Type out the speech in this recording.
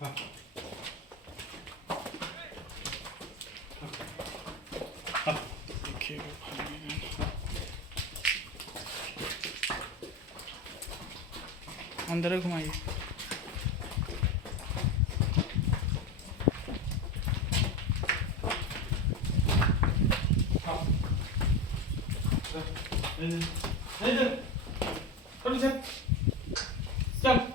हाँ, हाँ, देखिएगा भाई, अंदर घुमाइए। हाँ। इधर, इधर, इधर, चल, चल।